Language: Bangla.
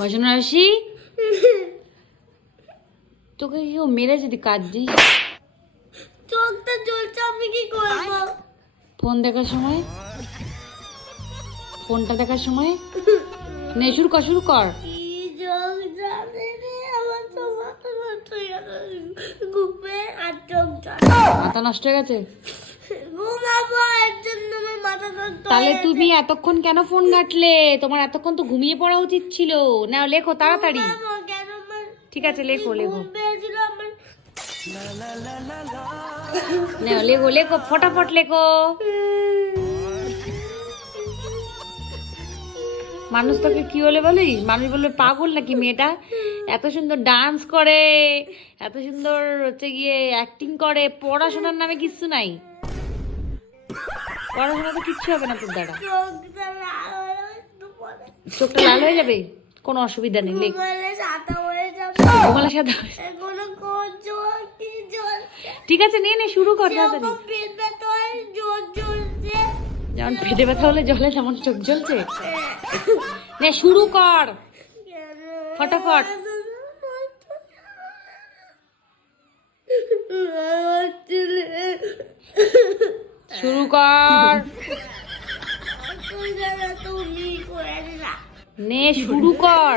বসানো আসি তোকে কেউ মেরে যদি কাজ দিস চোখটা জ্বলছে, আমি কি করবো? ফোন দেখার সময়, ফোনটা দেখার সময় নে শুরু কর। কি চোখ জ্বলে রে, আমার তো মাথা নষ্ট হয়ে গেল। ঘুমে আর চোখ জ্বলে। মাথা নষ্ট হয়ে গেছে? ঘুমাবো, এর জন্য আমার মাথা নষ্ট হয়ে তাহলে গেছে। তুমি এতক্ষণ কেন ফোন ঘাটলে? তোমার এতক্ষণ তো ঘুমিয়ে পড়া উচিত ছিল। নাও লেখো তাড়াতাড়ি। ঘুমাবো কেন? আমার ঠিক আছে লেখো ঘুম পেয়েছিল আমার। নাও লেখো ফটাফট লেখো। মানুষ তোকে কি বলে বলি? মানুষ বলবে পাগল নাকি মেয়েটা, এত সুন্দর ডান্স করে, এত সুন্দর হচ্ছে গিয়ে অ্যাক্টিং করে, পড়াশোনার নামে কিচ্ছু নাই। পড়াশোনা তো কিচ্ছু হবে না তোর দ্বারা। চোখটা লাল হয়ে একটু পরে। চোখটা লাল হয়ে যাবে, কোনো অসুবিধা নেই, লেখ। ঘুমালে সাদা হয়ে যাবে। ঘুমালে সাদা। এখনো জোর কি জ্বলছে। ঠিক আছে নে শুরু কর তাড়াতাড়ি। যেরকম পেট ব্যথা হয়, জোর জ্বলছে। যেমন পেটে ব্যথা হলে জলে তেমন চোখ জ্বলছে। নে শুরু কর ফটাফট। শুরু কর, তুমি করে দিলা। নে শুরু কর।